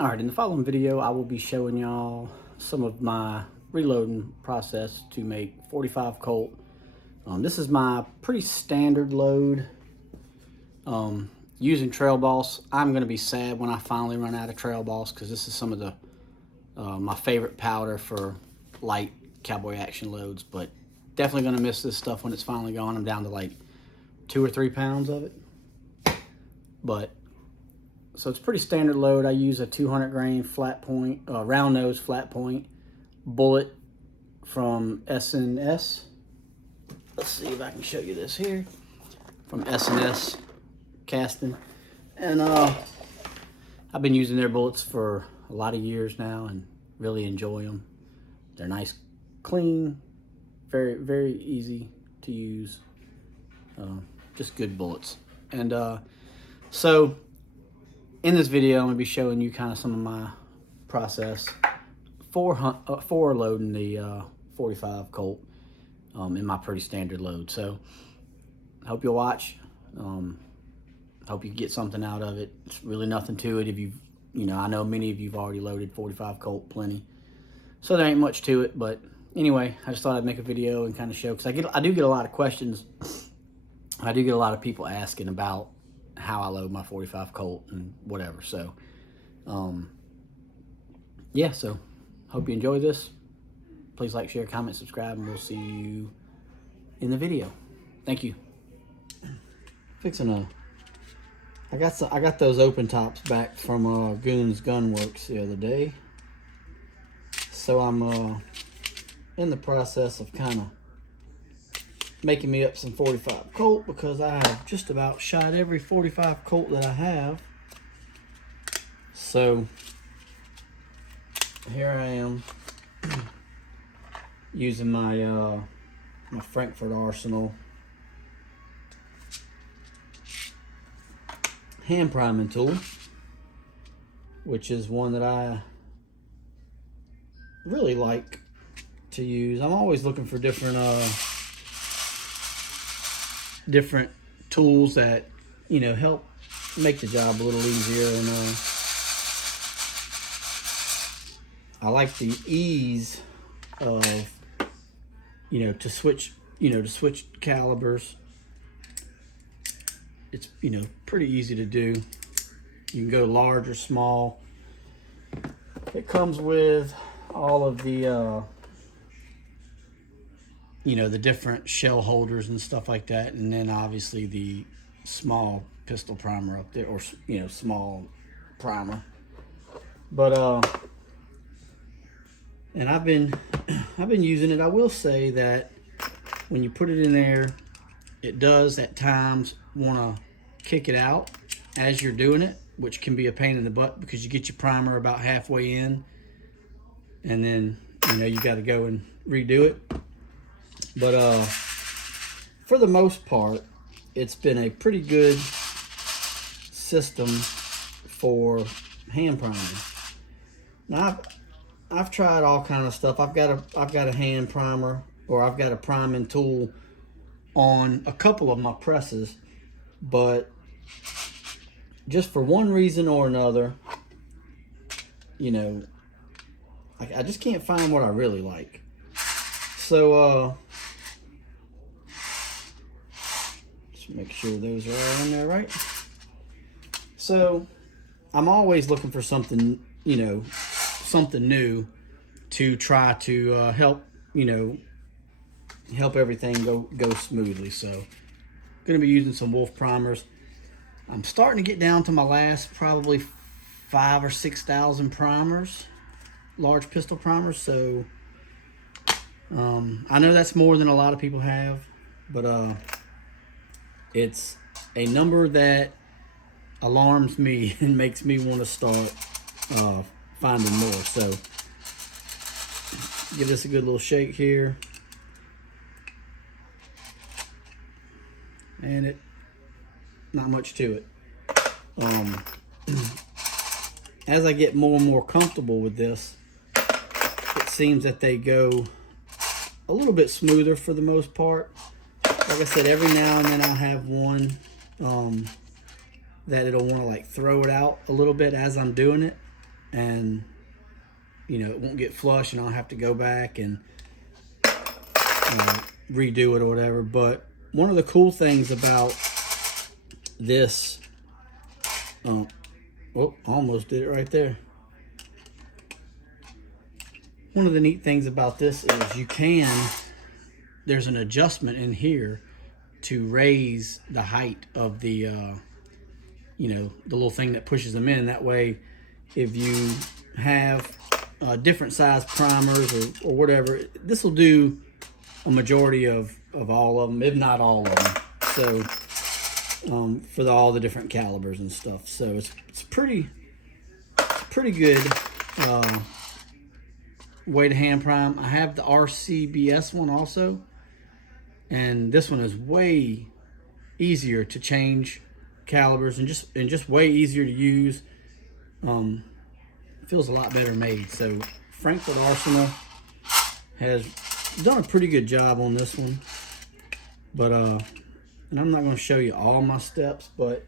Alright, in the following video, I will be showing y'all some of my reloading process to make 45 Colt. This is my pretty standard load. Using Trail Boss, I'm going to be sad when I finally run out of Trail Boss because this is some of the my favorite powder for light cowboy action loads, but definitely going to miss this stuff when it's finally gone. I'm down to like 2 or 3 pounds of it. So it's pretty standard load. I use a 200 grain flat point, round nose flat point bullet from S&S. Let's see if I can show you this here. From S&S Casting. And I've been using their bullets for a lot of years now and really enjoy them. They're nice, clean, very, very easy to use. Just good bullets. And so in this video, I'm going to be showing you kind of some of my process for loading the 45 Colt in my pretty standard load. So I hope you'll watch. Hope you get something out of it. It's really nothing to it. If you know, I know many of you've already loaded 45 Colt plenty, so there ain't much to it. But anyway, I just thought I'd make a video and kind of show, because I do get a lot of questions. I do get a lot of people asking about how I load my 45 Colt and whatever. So yeah, so hope you enjoy this. Please like, share, comment, subscribe, and we'll see you in the video. Thank you. I got those open tops back from Goon's Gun Works the other day, so I'm in the process of kind of making me up some 45 Colt, because I have just about shot every 45 Colt that I have. So here I am using my my Frankfurt Arsenal hand priming tool, which is one that I really like to use. I'm always looking for different tools that, you know, help make the job a little easier. And I like the ease of, to switch calibers. It's, pretty easy to do. You can go large or small. It comes with all of the the different shell holders and stuff like that, and then obviously the small pistol primer up there, or small primer. But and I've been using it. I will say that when you put it in there, it does at times want to kick it out as you're doing it, which can be a pain in the butt, because you get your primer about halfway in and then you got to go and redo it. But for the most part, it's been a pretty good system for hand priming. Now I've tried all kind of stuff. I've got a hand primer, or I've got a priming tool on a couple of my presses, but just for one reason or another, I just can't find what I really like. So just make sure those are all in there right. So I'm always looking for something, something new to try to help everything go smoothly. So I'm gonna be using some Wolf primers. I'm starting to get down to my last probably 5,000 or 6,000 primers, large pistol primers. So I know that's more than a lot of people have, but it's a number that alarms me and makes me want to start finding more. So give this a good little shake here. And not much to it. As I get more and more comfortable with this, it seems that they go a little bit smoother for the most part. Like I said, every now and then I'll have one that it'll want to like throw it out a little bit as I'm doing it. and it won't get flush, and I'll have to go back and redo it or whatever. But one of the cool things about this, almost did it right there. One of the neat things about this is there's an adjustment in here to raise the height of the, the little thing that pushes them in. That way, if you have different size primers or whatever, this will do a majority of all of them, if not all of them. So for all the different calibers and stuff. So it's pretty good way to hand prime. I have the RCBS one also, and this one is way easier to change calibers and just way easier to use. Feels a lot better made. So Frankfurt Arsenal has done a pretty good job on this one, but and I'm not going to show you all my steps, but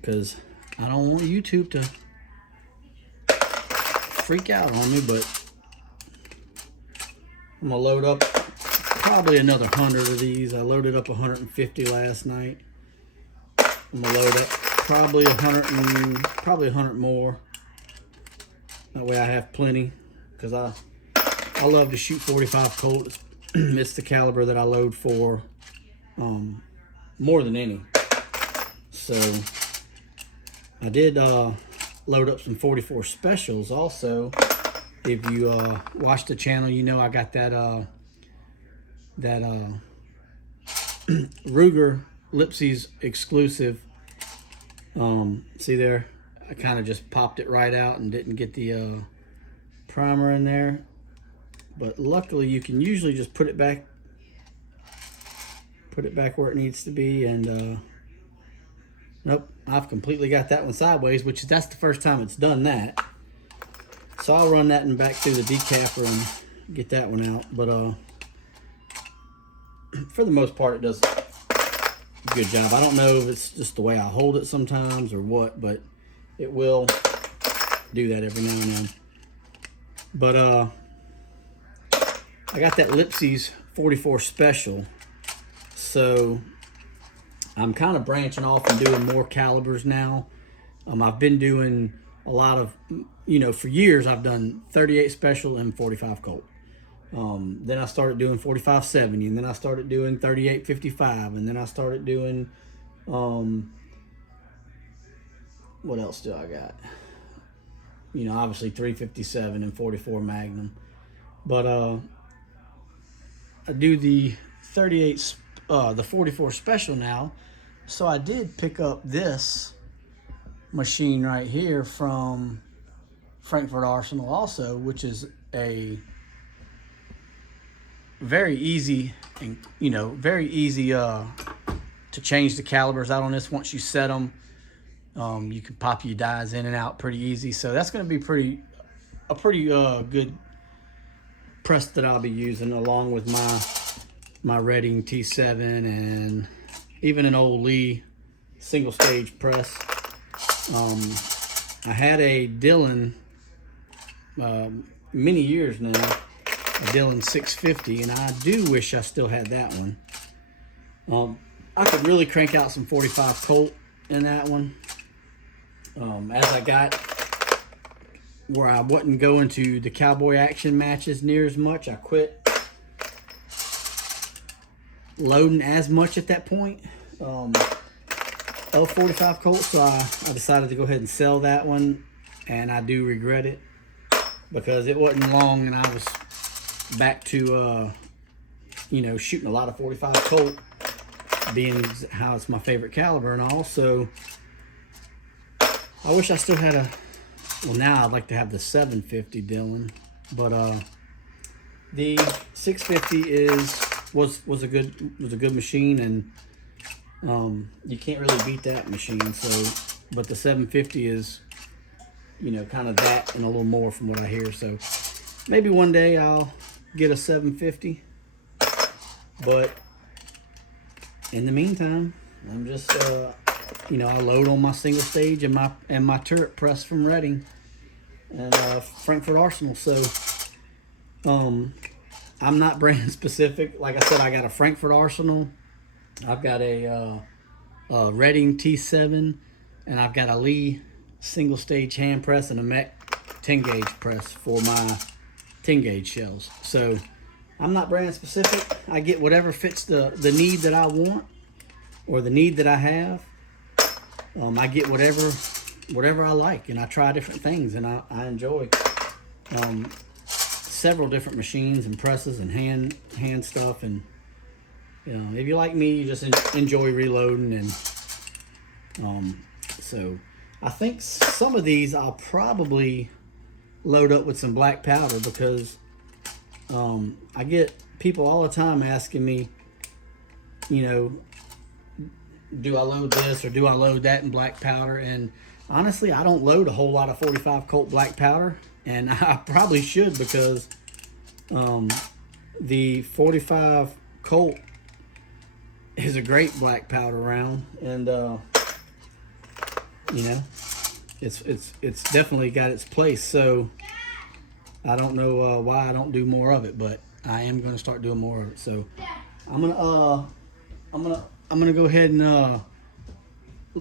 because I don't want YouTube to freak out on me. But I'm gonna load up probably another 100 of these. I loaded up 150 last night. I'm gonna load up probably 100 more. That way I have plenty, because I love to shoot 45 Colt. It's the caliber that I load for more than any. So I did load up some 44 specials also. If you watch the channel, I got that Ruger Lipsy's exclusive. See there, I kind of just popped it right out and didn't get the primer in there. But luckily, you can usually just put it back where it needs to be. And nope, I've completely got that one sideways, that's the first time it's done that. So I'll run that back through the decapper and get that one out. But for the most part, it does a good job. I don't know if it's just the way I hold it sometimes or what, but it will do that every now and then. But I got that Lipsy's 44 special, so I'm kind of branching off and doing more calibers now. I've been doing a lot of, for years I've done 38 special and 45 Colt. Then I started doing 45-70, and then I started doing 38-55, and then I started doing, what else do I got? Obviously 357 and 44 Magnum. But I do the 44 special now. So I did pick up this machine right here from Frankfurt Arsenal also, which is a very easy and to change the calibers out on this. Once you set them, you can pop your dies in and out pretty easy. So that's going to be a pretty good press that I'll be using, along with my Redding T7 and even an old Lee single stage press. I had a Dillon many years now, a Dillon 650, and I do wish I still had that one. I could really crank out some 45 Colt in that one. As I got where I wasn't going to the cowboy action matches near as much, I quit loading as much at that point of 45 Colt, so I decided to go ahead and sell that one, and I do regret it, because it wasn't long and I was back to shooting a lot of 45 Colt, being how it's my favorite caliber and all. So I wish I still had now I'd like to have the 750 Dillon, but the 650 was a good machine, and you can't really beat that machine. So, but the 750 is kind of that and a little more from what I hear. So maybe one day I'll get a 750, but in the meantime, I'm just you know, I load on my single stage and my turret press from Reading and Frankfurt Arsenal. So I'm not brand specific. Like I said, I got a Frankfurt Arsenal, I've got a Reading T7, and I've got a Lee single stage hand press and a Mech 10 gauge press for my 10 gauge shells. So I'm not brand specific. I get whatever fits the need that I want or the need that I have. I get whatever I like, and I try different things, and I enjoy several different machines and presses and hand stuff. And you know, if you like me, you just enjoy reloading. And so I think some of these I'll probably load up with some black powder, because I get people all the time asking me, you know, do I load this or do I load that in black powder? And honestly, I don't load a whole lot of 45 Colt black powder, and I probably should, because the 45 Colt is a great black powder round, and you know, it's definitely got its place. So I don't know why I don't do more of it, but I am going to start doing more of it. So I'm gonna go ahead and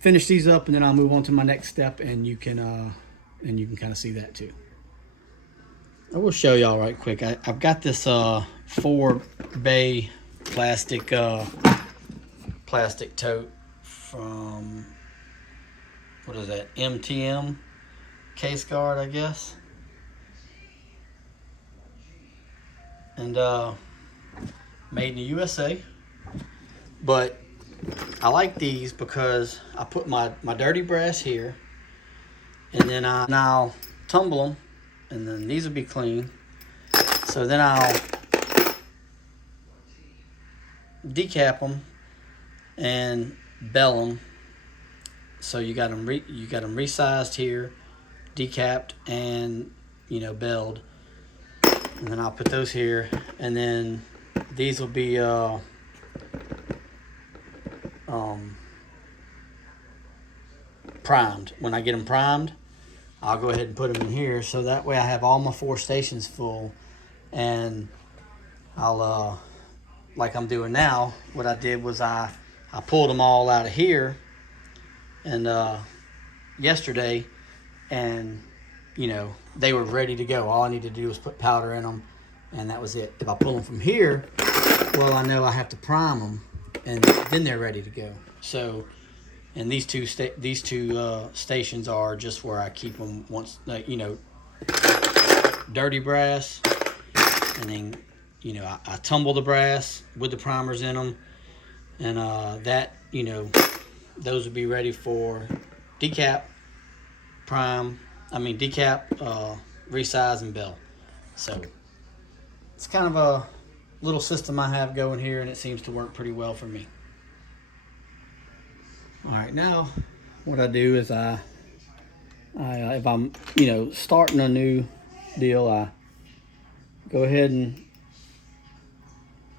finish these up, and then I'll move on to my next step, and you can kind of see that too. I will show y'all right quick. I've got this 4-bay plastic tote from, what is that, MTM case guard, I guess. And made in the USA. But I like these because I put my dirty brass here, and then I'll tumble them, and then these will be clean. So then I'll decap them and bell them. So you got them resized here, decapped, and you know, belled. And then I'll put those here, and then these will be primed. When I get them primed, I'll go ahead and put them in here, so that way I have all my 4 stations full. And I'll like I'm doing now, what I did was I pulled them all out of here and yesterday, and you know, they were ready to go. All I needed to do was put powder in them, and that was it. If I pull them from here, well, I know I have to prime them, and then they're ready to go. So, and these two stations are just where I keep them once, you know, dirty brass, and then, you know, I tumble the brass with the primers in them, and that, you know, those would be ready for decap, resize, and bell. So it's kind of a little system I have going here, and it seems to work pretty well for me. All right, now what I do is I if I'm, you know, starting a new deal, I go ahead and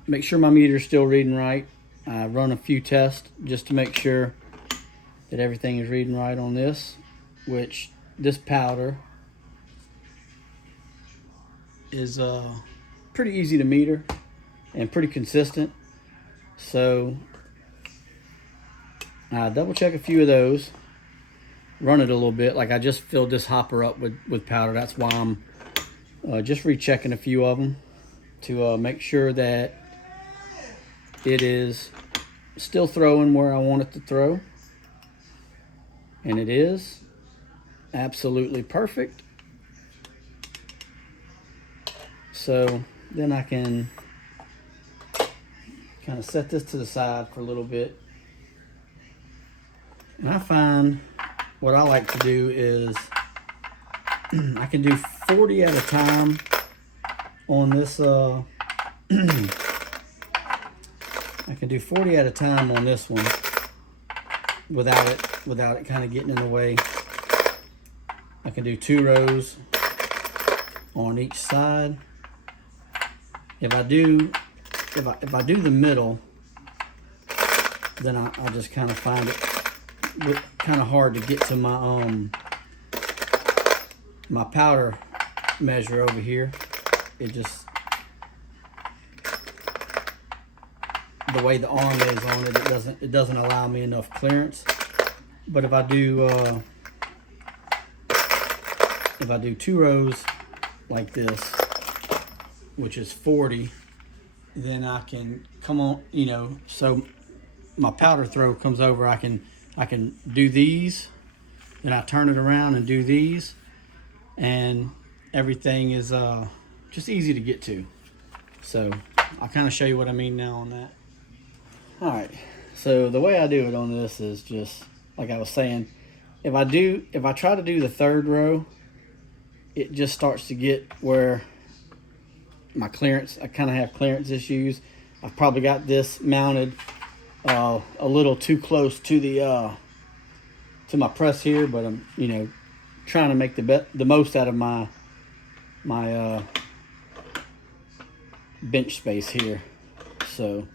make sure my meter's still reading right. I run a few tests just to make sure that everything is reading right on this, which this powder is pretty easy to meter and pretty consistent. So I double check a few of those, run it a little bit. Like I just filled this hopper up with powder. That's why I'm just rechecking a few of them to make sure that it is still throwing where I want it to throw. And it is absolutely perfect. So then I can kind of set this to the side for a little bit. And I find what I like to do is I can do 40 at a time on this. I can do 40 at a time on this one without it kind of getting in the way. I can do 2 rows on each side. If I do the middle, then I'll just kind of find it kind of hard to get to my my powder measure over here. It just, the way the arm is on it, it doesn't allow me enough clearance. But if I do 2 rows like this, which is 40, then I can come on, you know, so my powder throw comes over, I can do these, then I turn it around and do these, and everything is just easy to get to. So I'll kind of show you what I mean now on that. All right, so the way I do it on this is just like I was saying, if I try to do the 3rd row, it just starts to get where my clearance, I kind of have clearance issues. I've probably got this mounted a little too close to the to my press here, but I'm, you know, trying to make the most out of my bench space here. So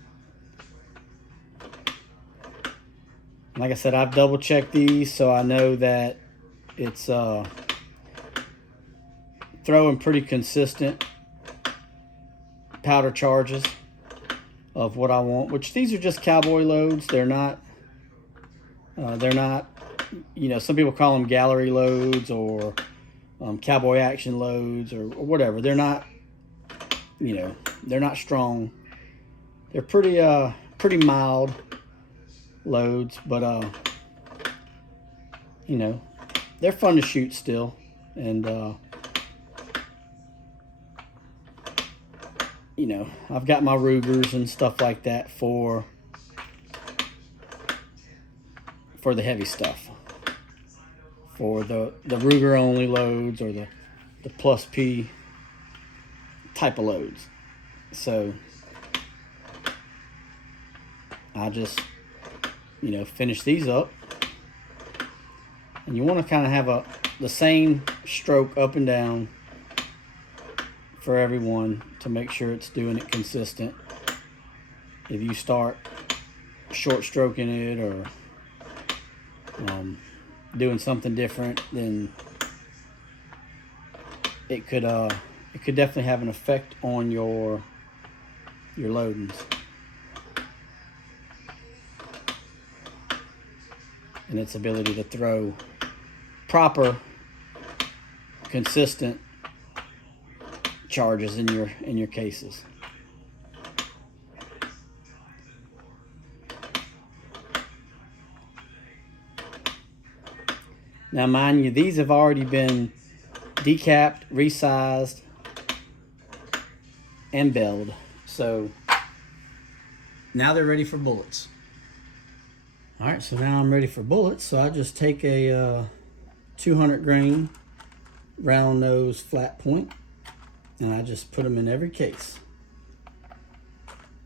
like I said, I've double checked these, so I know that it's throwing pretty consistent powder charges of what I want, which these are just cowboy loads. They're not, you know, some people call them gallery loads or cowboy action loads or whatever. They're not, you know, they're not strong. They're pretty mild loads, but you know, they're fun to shoot still. And you know, I've got my Rugers and stuff like that for the heavy stuff, for the Ruger only loads or the plus P type of loads. So I just, you know, finish these up, and you want to kind of have the same stroke up and down for everyone to make sure it's doing it consistent. If you start short stroking it or doing something different, then it could definitely have an effect on your loadings. And its ability to throw proper, consistent charges in your cases. Now, mind you, these have already been decapped, resized, and belled. So now they're ready for bullets. All right, so now I'm ready for bullets. So I just take a 200 grain round nose flat point, and I just put them in every case.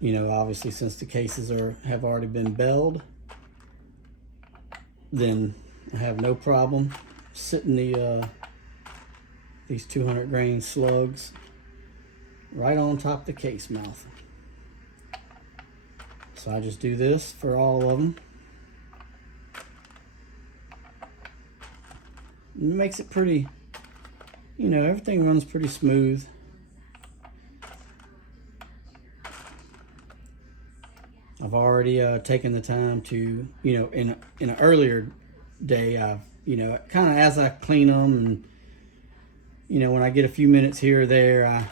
You know, obviously, since the cases have already been belled, then I have no problem sitting these 200 grain slugs right on top of the case mouth. So I just do this for all of them. It makes it pretty, you know, everything runs pretty smooth. I've already taken the time to, you know, in an earlier day, I've, you know, kind of as I clean them, and, you know, when I get a few minutes here or there,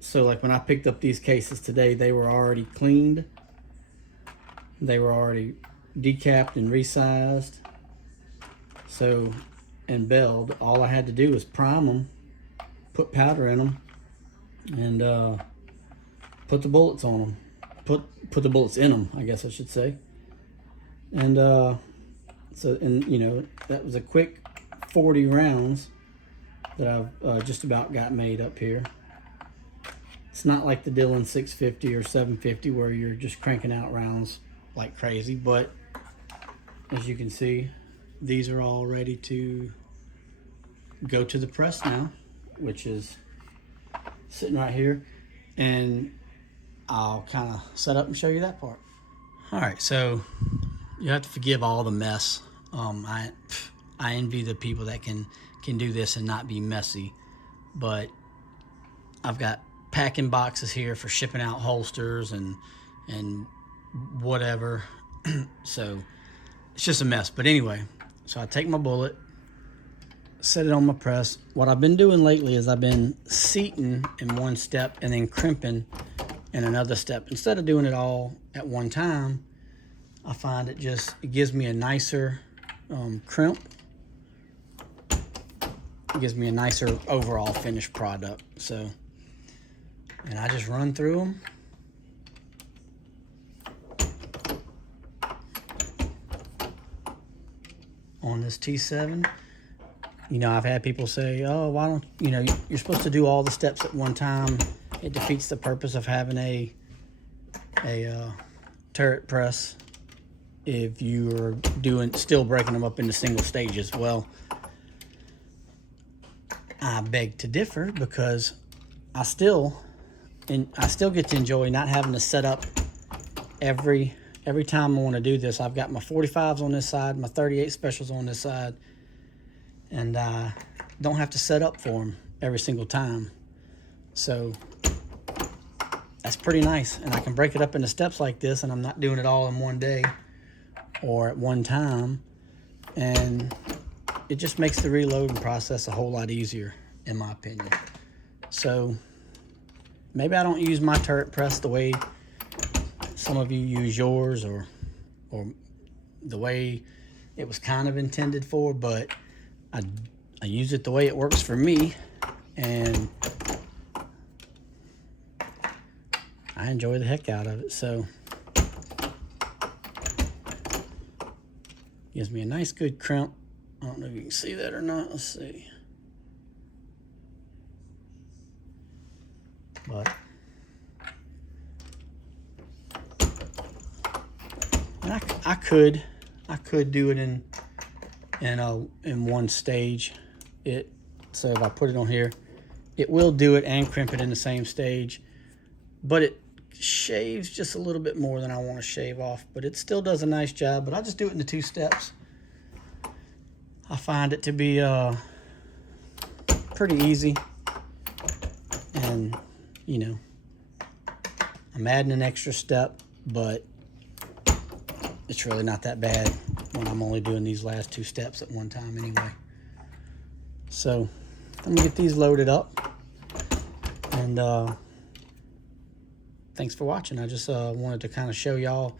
so like when I picked up these cases today, they were already cleaned. They were already decapped and resized. So, and belled. All I had to do was prime them, put powder in them, and put the bullets on them. Put the bullets in them, I guess I should say. And you know, that was a quick 40 rounds that I've just about got made up here. It's not like the Dillon 650 or 750 where you're just cranking out rounds like crazy, but as you can see, these are all ready to go to the press now, which is sitting right here, and I'll kind of set up and show you that part. All right, so You have to forgive all the mess. I envy the people that can do this and not be messy. But I've got packing boxes here for shipping out holsters and whatever. So it's just a mess. But anyway, so I take my bullet, set it on my press. What I've been doing lately is I've been seating in one step and then crimping in another step. Instead of doing it all at one time, I find it gives me a nicer crimp. It gives me a nicer overall finished product. So, and I just run through them. On this T7, you know, I've had people say, oh, why don't, you know, you're supposed to do all the steps at one time. It defeats the purpose of having a turret press if you're still breaking them up into single stages. Well, I beg to differ, because I still get to enjoy not having to set up every time I want to do this. I've got my 45s on this side, my 38 specials on this side, and I don't have to set up for them every single time. So that's pretty nice, and I can break it up into steps like this, and I'm not doing it all in one day or at one time, and it just makes the reloading process a whole lot easier, in my opinion. So maybe I don't use my turret press the way some of you use yours, or the way it was kind of intended for, but I use it the way it works for me, and I enjoy the heck out of it. So gives me a nice good crimp. I don't know if you can see that or not. Let's see. But I could do it in one stage. So if I put it on here, it will do it and crimp it in the same stage, but it shaves just a little bit more than I want to shave off, but it still does a nice job. But I just do it in the 2 steps. I find it to be pretty easy, and you know, I'm adding an extra step, but it's really not that bad when I'm only doing these last 2 steps at one time anyway. So I'm gonna get these loaded up, and thanks for watching. I just wanted to kind of show y'all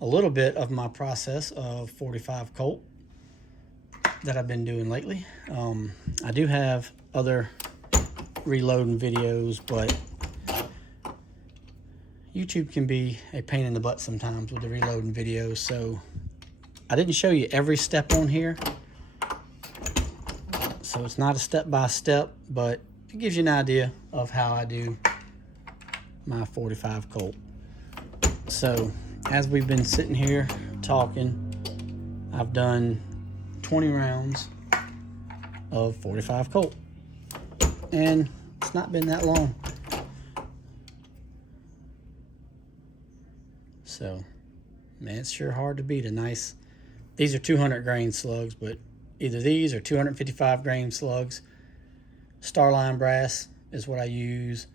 a little bit of my process of 45 Colt that I've been doing lately. I do have other reloading videos, but YouTube can be a pain in the butt sometimes with the reloading videos, so I didn't show you every step on here. So it's not a step-by-step, but it gives you an idea of how I do my 45 Colt. So as we've been sitting here talking, I've done 20 rounds of 45 Colt, and it's not been that long. So, man, it's sure hard to beat a nice, these are 200 grain slugs, but either these or 255 grain slugs. Starline brass is what I use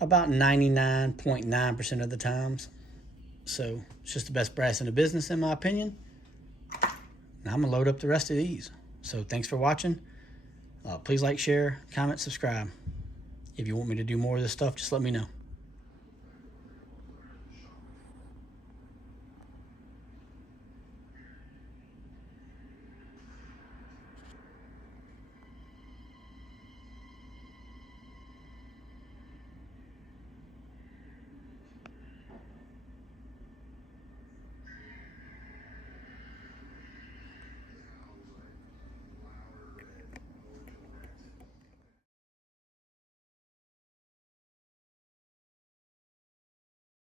about 99.9% of the times. So it's just the best brass in the business, in my opinion. Now I'm gonna load up the rest of these. So thanks for watching. Please like, share, comment, subscribe. If you want me to do more of this stuff, just let me know.